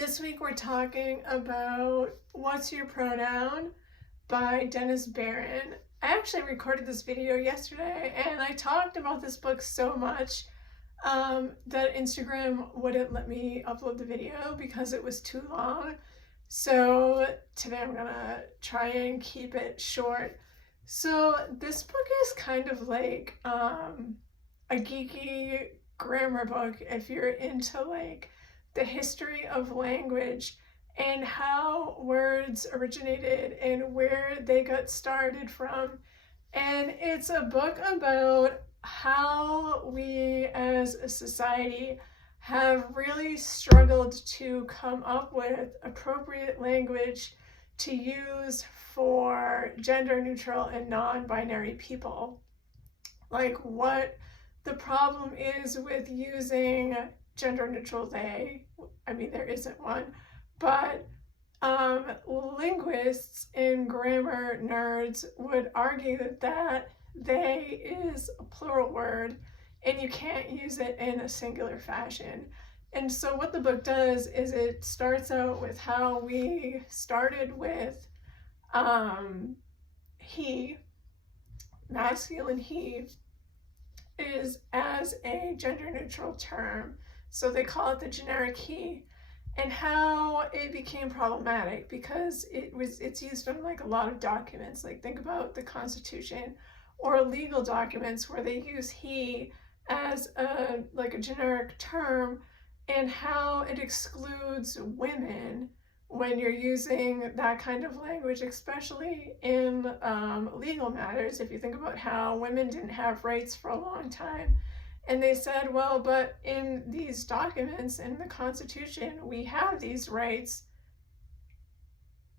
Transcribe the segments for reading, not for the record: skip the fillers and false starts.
This week we're talking about What's Your Pronoun by Dennis Barron. I actually recorded this video yesterday and I talked about this book so much that Instagram wouldn't let me upload the video because it was too long. So today I'm gonna try and keep it short. So this book is kind of like a geeky grammar book if you're into like the history of language and how words originated and where they got started from. And it's a book about how we as a society have really struggled to come up with appropriate language to use for gender neutral and non-binary people. Like what the problem is with using gender neutral they. I mean, there isn't one, but linguists and grammar nerds would argue that they is a plural word and you can't use it in a singular fashion. And so what the book does is it starts out with how we started with he, masculine he, is as a gender neutral term. So they call it the generic he, and how it became problematic because it's used in like a lot of documents. Like think about the Constitution or legal documents where they use he as a generic term, and how it excludes women when you're using that kind of language, especially in legal matters. If you think about how women didn't have rights for a long time, and they said, well, but in these documents in the Constitution, we have these rights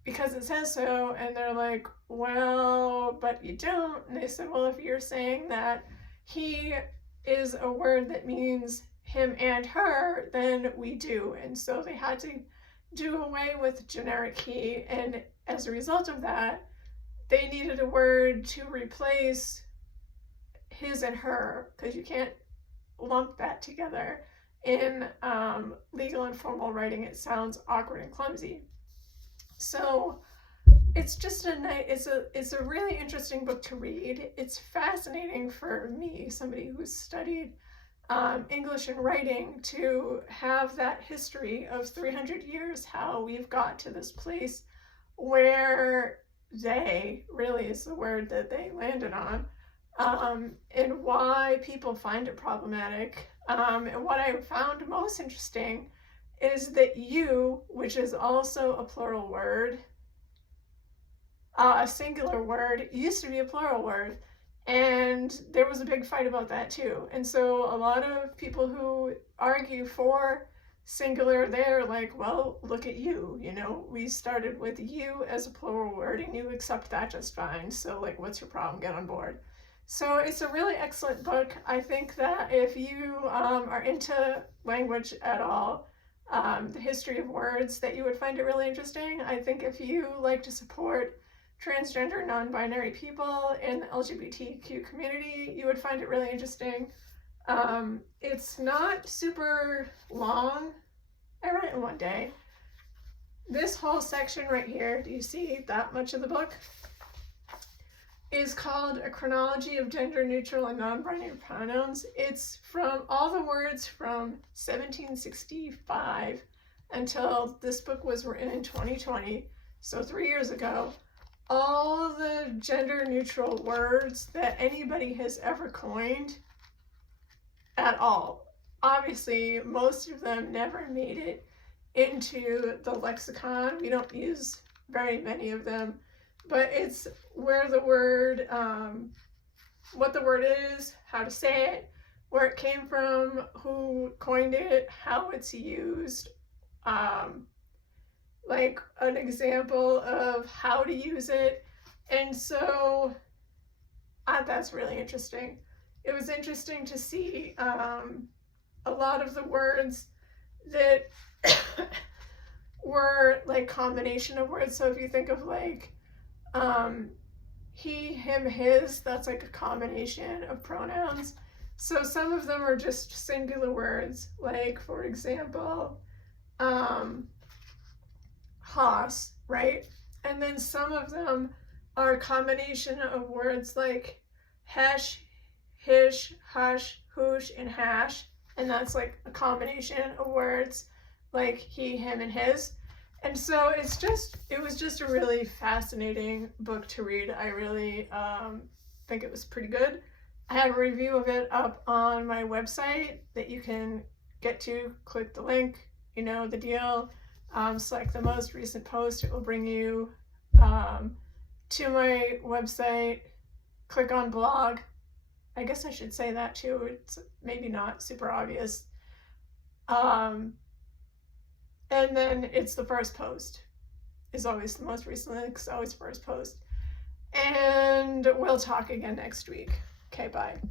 because it says so. And they're like, well, but you don't. And they said, well, if you're saying that he is a word that means him and her, then we do. And so they had to do away with generic he. And as a result of that, they needed a word to replace his and her, because you can't lump that together in legal and formal writing. It sounds awkward and clumsy. So it's just it's a really interesting book to read. It's fascinating for me, somebody who's studied English and writing, to have that history of 300 years, how we've got to this place where they really is the word that they landed on. And why people find it problematic. And what I found most interesting is that you, which is also a plural word, a singular word, used to be a plural word. And there was a big fight about that too. And so a lot of people who argue for singular, they're like, well, look at you, we started with you as a plural word and you accept that just fine. So like, what's your problem? Get on board. So it's a really excellent book. I think that if you are into language at all, the history of words, that you would find it really interesting. I think if you like to support transgender, non-binary people in the LGBTQ community, you would find it really interesting. It's not super long. I read it in one day. This whole section right here, do you see that much of the book? Is called A Chronology of Gender Neutral and Non-Binary Pronouns. It's from all the words from 1765 until this book was written in 2020, so 3 years ago. All the gender neutral words that anybody has ever coined at all. Obviously, most of them never made it into the lexicon. We don't use very many of them. But it's where the word, what the word is, how to say it, where it came from, who coined it, how it's used, like an example of how to use it. And so that's really interesting. It was interesting to see a lot of the words that were like combination of words. So if you think of like he, him, his, that's like a combination of pronouns. So some of them are just singular words, like for example, Haas, right? And then some of them are a combination of words like hesh, hish, hush, hoosh, and hash. And that's like a combination of words like he, him, and his. And so it was just a really fascinating book to read. I really think it was pretty good. I have a review of it up on my website that you can get to. Click the link, you know the deal. Select the most recent post. It will bring you to my website. Click on blog. I guess I should say that too. It's maybe not super obvious. And then it's the first post. Is always the most recent link. It's always first post. And we'll talk again next week. Okay, bye.